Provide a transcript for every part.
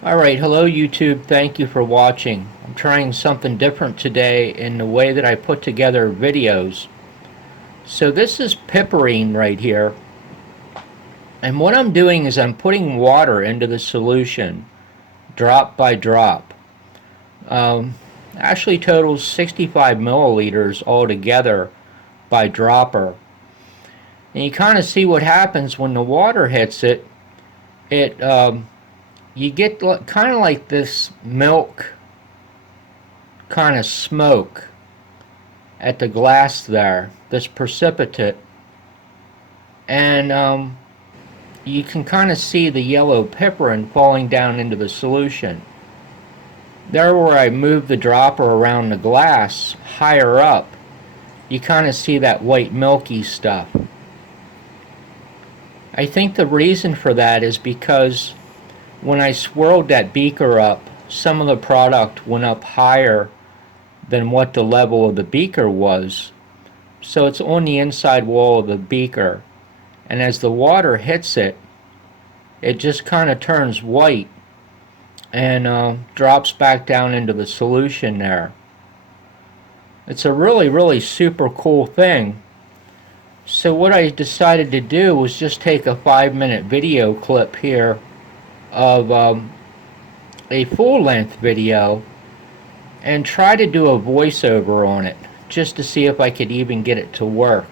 Alright, hello YouTube, thank you for watching. I'm trying something different today in the way that I put together videos. So this is piperine right here, and what I'm doing is I'm putting water into the solution, drop by drop. Actually totals 65 milliliters altogether by dropper. And you kind of see what happens when the water hits it. You get kind of like this milk kind of smoke at the glass there, this precipitate, and you can kind of see the yellow piperine falling down into the solution. There where I move the dropper around the glass, higher up, you kind of see that white milky stuff. I think the reason for that is because when I swirled that beaker up, some of the product went up higher than what the level of the beaker was. So it's on the inside wall of the beaker, and as the water hits it, it just kind of turns white and drops back down into the solution there. It's a really super cool thing. So what I decided to do was just take a 5-minute video clip here of a full-length video and try to do a voiceover on it just to see if I could even get it to work.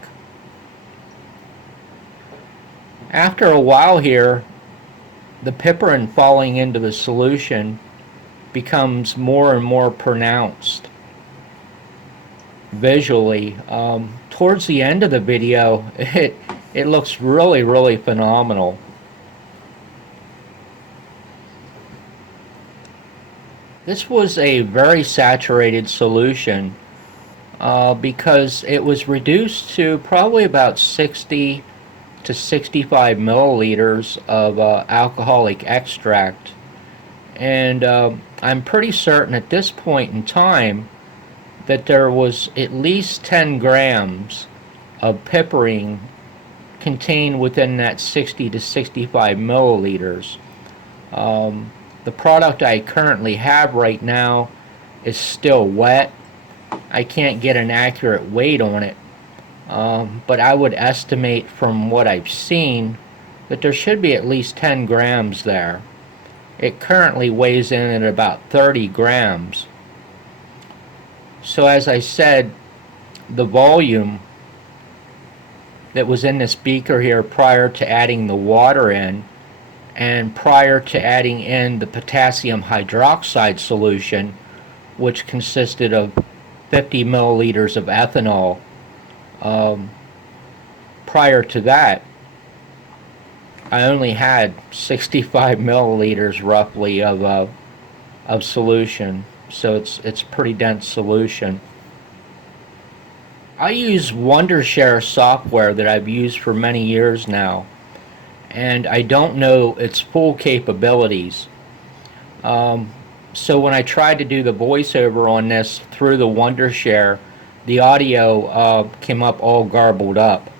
After a while here, the piperine falling into the solution becomes more and more pronounced visually. Towards the end of the video, it looks really phenomenal. This was a very saturated solution because it was reduced to probably about 60 to 65 milliliters of alcoholic extract, and I'm pretty certain at this point in time that there was at least 10 grams of piperine contained within that 60 to 65 milliliters. The product I currently have right now is still wet. I can't get an accurate weight on it, but I would estimate from what I've seen that there should be at least 10 grams there. It currently weighs in at about 30 grams. So as I said, the volume that was in this beaker here prior to adding the water in and prior to adding in the potassium hydroxide solution, which consisted of 50 milliliters of ethanol, prior to that I only had 65 milliliters roughly of solution, so it's pretty dense solution. I use Wondershare software that I've used for many years now, and I don't know its full capabilities. So when I tried to do the voiceover on this through the Wondershare, the audio came up all garbled up.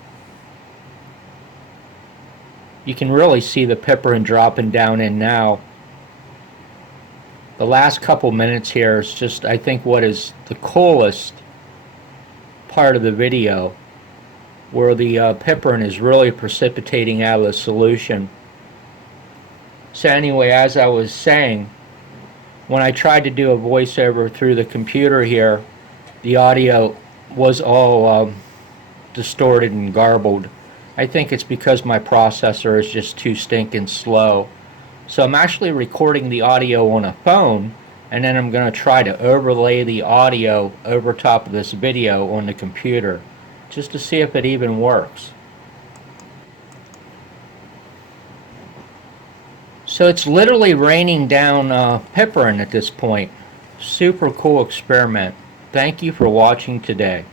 You can really see the piperine dropping down in now. The last couple minutes here is just, I think, what is the coolest part of the video, where the piperine is really precipitating out of the solution. So anyway, as I was saying, when I tried to do a voiceover through the computer here, the audio was all distorted and garbled. I think it's because my processor is just too stinking slow. So I'm actually recording the audio on a phone, and then I'm going to try to overlay the audio over top of this video on the computer just to see if it even works. So it's literally raining down piperine at this point. Super cool experiment. Thank you for watching today.